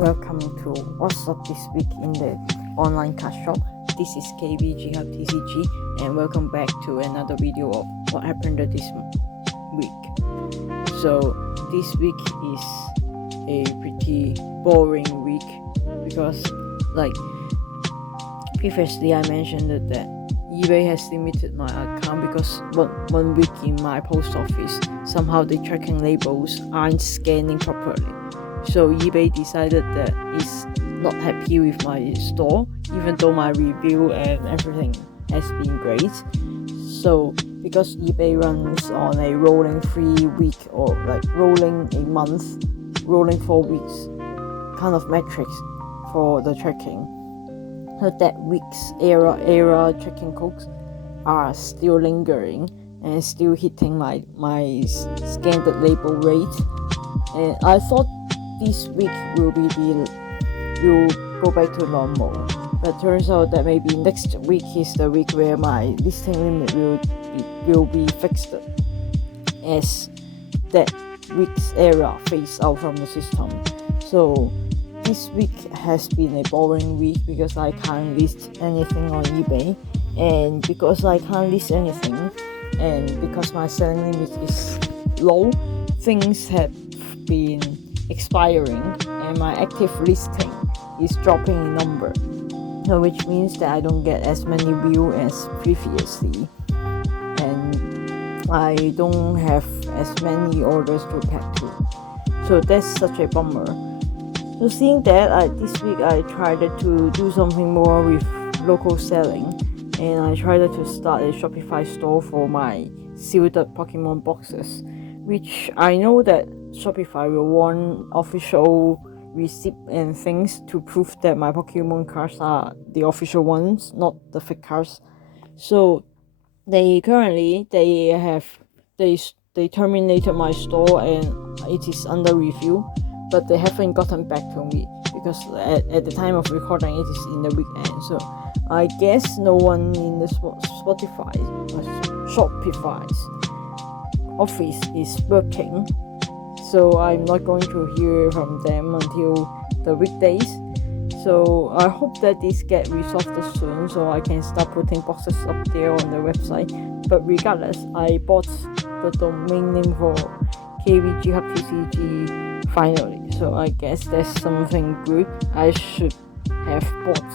welcome to What's Up This Week in the Online Cash Shop. This is KBG Hub TCG and welcome back to another video of what happened this week. So this week is a pretty boring week because previously I mentioned that eBay has limited my account because one week in my post office somehow the tracking labels aren't scanning properly. So eBay decided that it's not happy with my store, even though my review and everything has been great. So because eBay runs on a rolling 3 week or rolling a month, rolling 4 weeks kind of metrics for the tracking, so that week's era tracking codes are still lingering and still hitting my scanned label rate. And I thought this week will go back to normal, but turns out that maybe next week is the week where my listing limit will be fixed, as that week's error fades out from the system. So this week has been a boring week because I can't list anything on eBay, and because I can't list anything, and because my selling limit is low, things have been expiring and my active listing is dropping in number, which means that I don't get as many views as previously, and I don't have as many orders to pack to. So that's such a bummer. So seeing that, this week I tried to do something more with local selling, and I tried to start a Shopify store for my sealed Pokemon boxes, which I know that Shopify will want official receipt and things to prove that my Pokemon cards are the official ones, not the fake cards. So they terminated my store and it is under review, but they haven't gotten back to me because at the time of recording it is in the weekend. So I guess no one in the Shopify's office is working. So I'm not going to hear from them until the weekdays. So I hope that this get resolved soon so I can start putting boxes up there on the website. But regardless, I bought the domain name for KBG Hub TCG finally. So I guess that's something good. I should have bought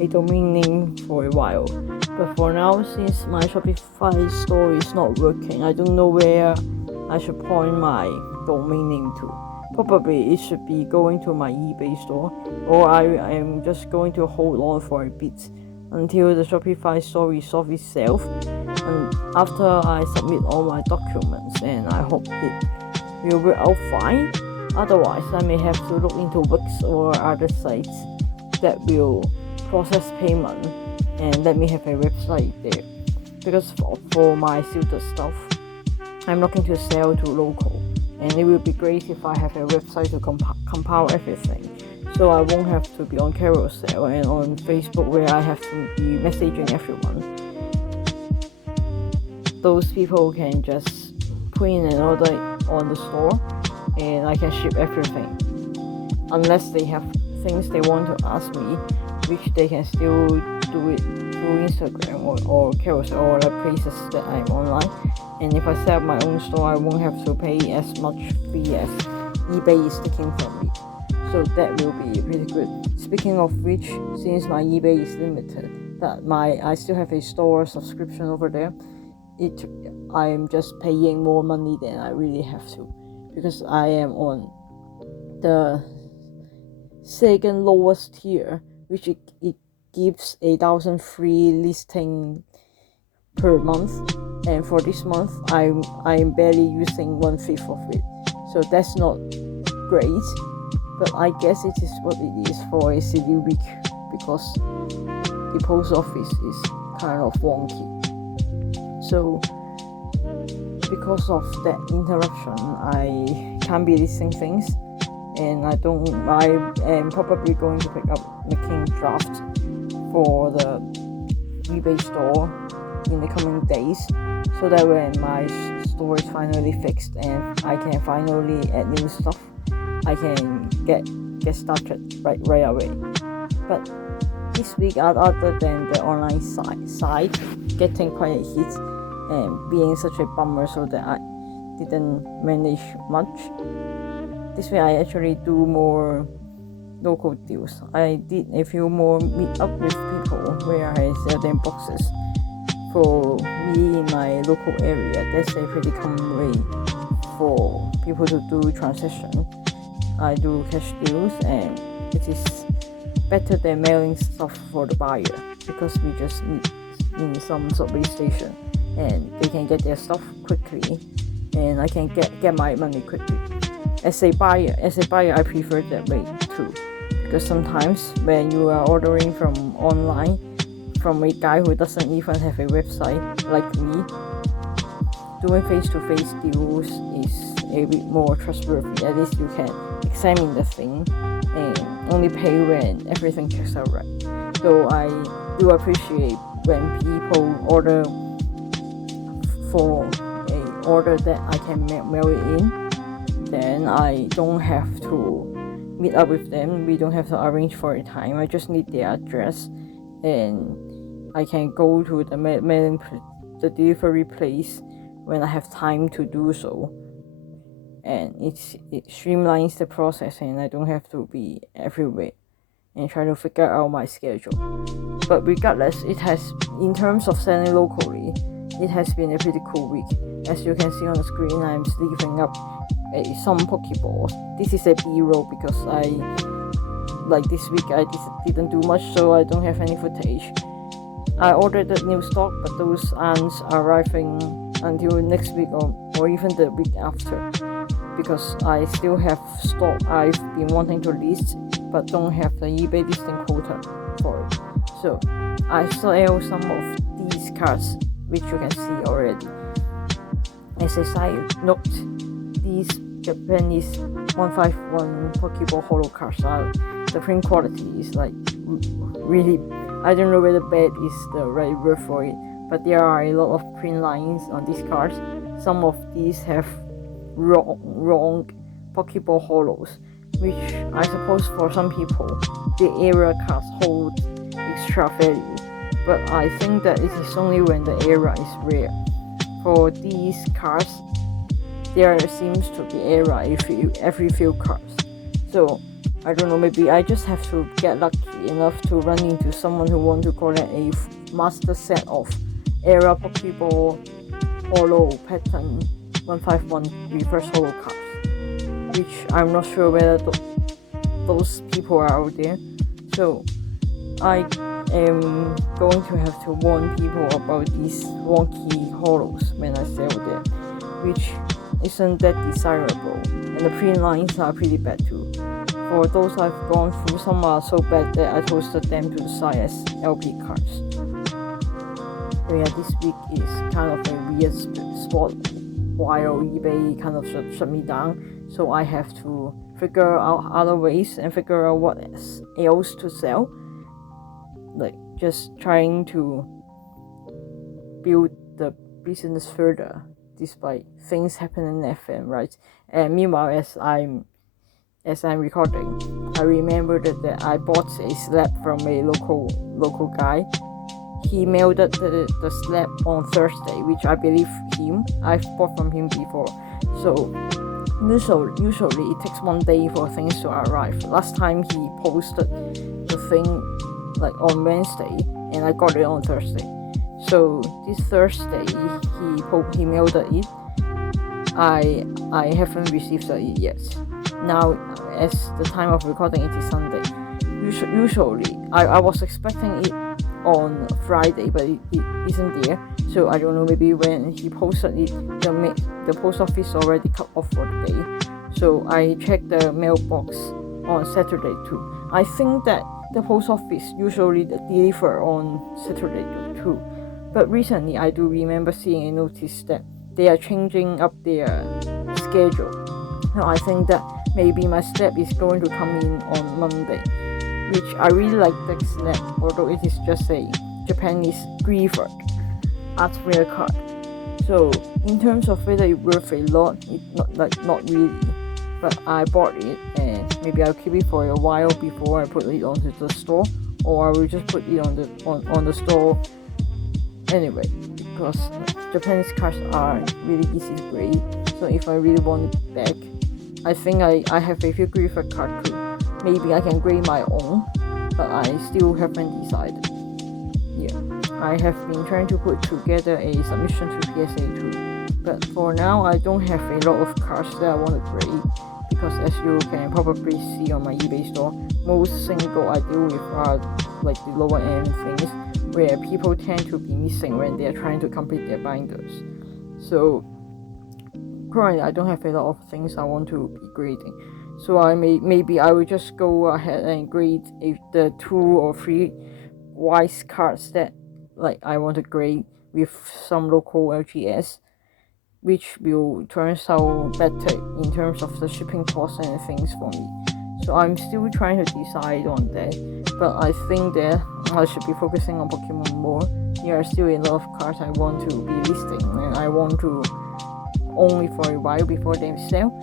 a domain name for a while. But for now, since my Shopify store is not working, I don't know where I should point my domain name to. Probably it should be going to my eBay store, or I am just going to hold on for a bit until the Shopify store resolves itself, and after I submit all my documents, and I hope it will work out fine. Otherwise, I may have to look into Wix or other sites that will process payment and let me have a website there, because for my sealed stuff I'm looking to sell to local, and it will be great if I have a website to compile everything, so I won't have to be on Carousel and on Facebook where I have to be messaging everyone. Those people can just put in an order on the store and I can ship everything, unless they have things they want to ask me, which they can still do it through Instagram or Carousel or other places that I'm online. And if I set up my own store, I won't have to pay as much fee as eBay is taking from me. So that will be pretty good. Speaking of which, since my eBay is limited, but I still have a store subscription over there, I'm just paying more money than I really have to, because I am on the second lowest tier, which it gives 1,000 free listing per month, and for this month I'm barely using 1/5 of it, so that's not great, but I guess it is what it is for a city week, because the post office is kind of wonky. So because of that interruption, I can't be listing things, and I am probably going to pick up making draft for the eBay store in the coming days, so that when my store is finally fixed and I can finally add new stuff, I can get get started right away. But this week, other than the online site getting quite a hit and being such a bummer, so that I didn't manage much, this week I actually do more local deals. I did a few more meet up with people where I sell them boxes. For me in my local area, that's a pretty common way for people to do transaction. I do cash deals, and it is better than mailing stuff for the buyer, because we just meet in some subway station and they can get their stuff quickly and I can get my money quickly. As a buyer, I prefer that way too, because sometimes when you are ordering from online from a guy who doesn't even have a website like me, doing face-to-face deals is a bit more trustworthy. At least you can examine the thing and only pay when everything checks out right. So I do appreciate when people order for a order that I can mail it in, then I don't have to meet up with them. We don't have to arrange for a time. I just need their address and I can go to the delivery place when I have time to do so, and it streamlines the process and I don't have to be everywhere and try to figure out my schedule. But regardless, it has, in terms of selling locally, it has been a pretty cool week. As you can see on the screen, I'm sleeving up some Pokeballs. This is a B-roll because this week I didn't do much, so I don't have any footage. I ordered the new stock, but those aren't arriving until next week or even the week after, because I still have stock I've been wanting to list but don't have the eBay listing quota for it. So I sell some of these cards, which you can see already. As a side note, these Japanese 151 Pokeball Holo cards the print quality is really, I don't know whether bad is the right word for it, but there are a lot of print lines on these cards. Some of these have wrong Pokeball Holos, which I suppose for some people the era cards hold extra value, but I think that it is only when the era is rare. For these cards, there seems to be error every few cards. So I don't know, maybe I just have to get lucky enough to run into someone who wants to collect a master set of era Pokeball Holo pattern 151 reverse holo cards, which I'm not sure whether those people are out there. So I am going to have to warn people about these wonky holos when I sell them, which isn't that desirable, and the print lines are pretty bad too. For those I've gone through, some are so bad that I toasted them to the side as LP cards. So yeah, this week is kind of a weird spot while eBay kind of shut me down, so I have to figure out other ways and figure out what else to sell, like just trying to build the business further despite things happening in FM, right? And meanwhile, as I'm recording, I remembered that I bought a slab from a local guy. He mailed the slab on Thursday, which I believe I've bought from him before. So usually it takes 1 day for things to arrive. Last time he posted the thing on Wednesday, and I got it on Thursday. So this Thursday he mailed it. I haven't received it yet. Now, as the time of recording, it is Sunday. Usually I was expecting it on Friday, but it isn't there. So I don't know, maybe when he posted it, the post office already cut off for the day. So I checked the mailbox on Saturday too. I think that the post office usually deliver on Saturday too. But recently I do remember seeing a notice that they are changing up their schedule. So I think that maybe my slab is going to come in on Monday, which I really like that slab, although it is just a Japanese Grifford art rare card. So in terms of whether it's worth a lot, not really. But I bought it, and maybe I'll keep it for a while before I put it onto the store, or I will just put it on the store anyway, because Japanese cards are really easy to grade. So if I really want it back, I think I have a few Griffith card too. Maybe I can grade my own, but I still haven't decided. Yeah, I have been trying to put together a submission to PSA too, but for now I don't have a lot of cards that I want to grade, because as you can probably see on my eBay store, most single I deal with are like the lower end things where people tend to be missing when they are trying to complete their binders. So currently I don't have a lot of things I want to be grading, so maybe I will just go ahead and grade the 2 or 3 wise cards that like I want to grade with some local LGS, which will turn out better in terms of the shipping costs and things for me. So I'm still trying to decide on that, but I think that I should be focusing on Pokemon more. There are still a lot of cards I want to be listing, and I want to only for a while before they sell.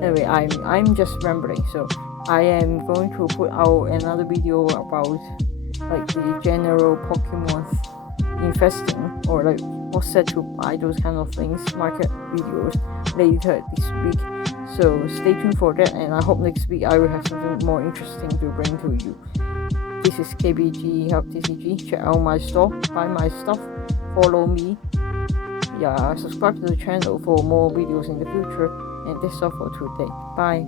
Anyway, I'm just rambling, so I am going to put out another video about like the general Pokemon investing, or like what's set to buy, those kind of things, market videos later this week. So stay tuned for that, and I hope next week I will have something more interesting to bring to you. This is KBG Help TCG. Check out my store, buy my stuff, follow me. Yeah, subscribe to the channel for more videos in the future. And that's all for today. Bye.